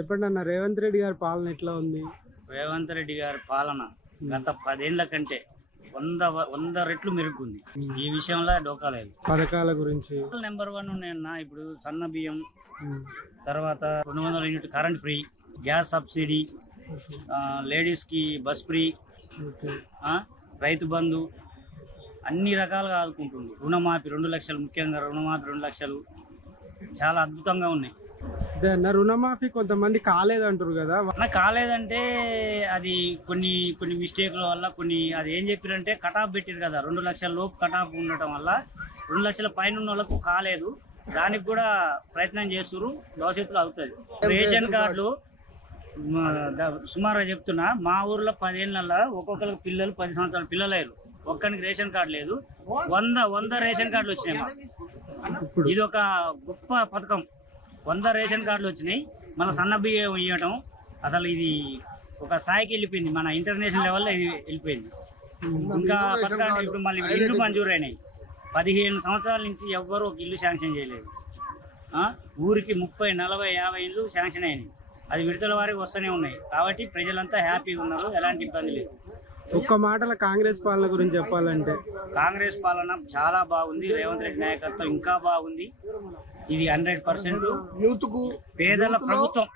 చెప్పండి అన్న, రేవంత్ రెడ్డి గారి పాలన ఎట్లా ఉంది? రేవంత్ రెడ్డి గారి పాలన గత 10 ఏళ్ల కంటే 100 రెట్లు మెరుగుంది. ఈ విషయంలో డోకా లేదు. పథకాల గురించి నెంబర్ 1 ఉన్నాయన్న. ఇప్పుడు సన్న బియ్యం, తర్వాత 200 unit current free, gas subsidy, ladies కి బస్ ఫ్రీ, రైతు బంధు అన్ని రకాలుగా ఆదుకుంటుంది. రుణమాఫీ 2 లక్షలు, ముఖ్యంగా రుణమాఫీ 2 లక్షలు చాలా అద్భుతంగా ఉన్నాయి. రుణమాఫీ కొంతమంది కాలేదంటారు కదా, కాలేదంటే అది కొన్ని మిస్టేక్ల వల్ల అది ఏం చెప్పారంటే కటాఫ్ పెట్టారు కదా, 2 లక్షల లోపు కటాఫ్ ఉండటం వల్ల 2 లక్షల పైన ఉన్న వాళ్ళకు కాలేదు. దానికి కూడా ప్రయత్నం చేస్తున్నారు, భవిష్యత్తులో అవుతుంది. రేషన్ కార్డులు సుమారుగా చెప్తున్నా, మా ఊర్లో 10 ఏళ్ళ ఒక్కొక్కరికి పిల్లలు 10 సంవత్సరాల పిల్లలు అయ్యారు. ఒక్కరికి రేషన్ కార్డు లేదు. 100 రేషన్ కార్డులు వచ్చినాయి. ఇది ఒక గొప్ప పథకం. 100 రేషన్ కార్డులు వచ్చినాయి. మన సన్న బియ్యం ఇవ్వటం అసలు ఇది ఒక స్థాయికి వెళ్ళిపోయింది. మన ఇంటర్నేషనల్ లెవెల్లో ఇది వెళ్ళిపోయింది. ఇంకా పథకాలు ఇప్పుడు మళ్ళీ ఇల్లు మంజూరు అయినాయి. 15 సంవత్సరాల నుంచి ఎవ్వరూ ఒక ఇల్లు శాంక్షన్ చేయలేదు. ఊరికి 30, 40, 50 ఇల్లు శాంక్షన్ అయినాయి. అది విడతల వారికి వస్తూనే ఉన్నాయి. కాబట్టి ప్రజలంతా హ్యాపీగా ఉన్నారు, ఎలాంటి ఇబ్బంది లేదు. ఒక్క మాటల కాంగ్రెస్ పాలన గురించి చెప్పాలంటే, కాంగ్రెస్ పాలన చాలా బాగుంది. రేవంత్ రెడ్డి నాయకత్వం ఇంకా బాగుంది. ఇది 100% పేదల ప్రభుత్వం.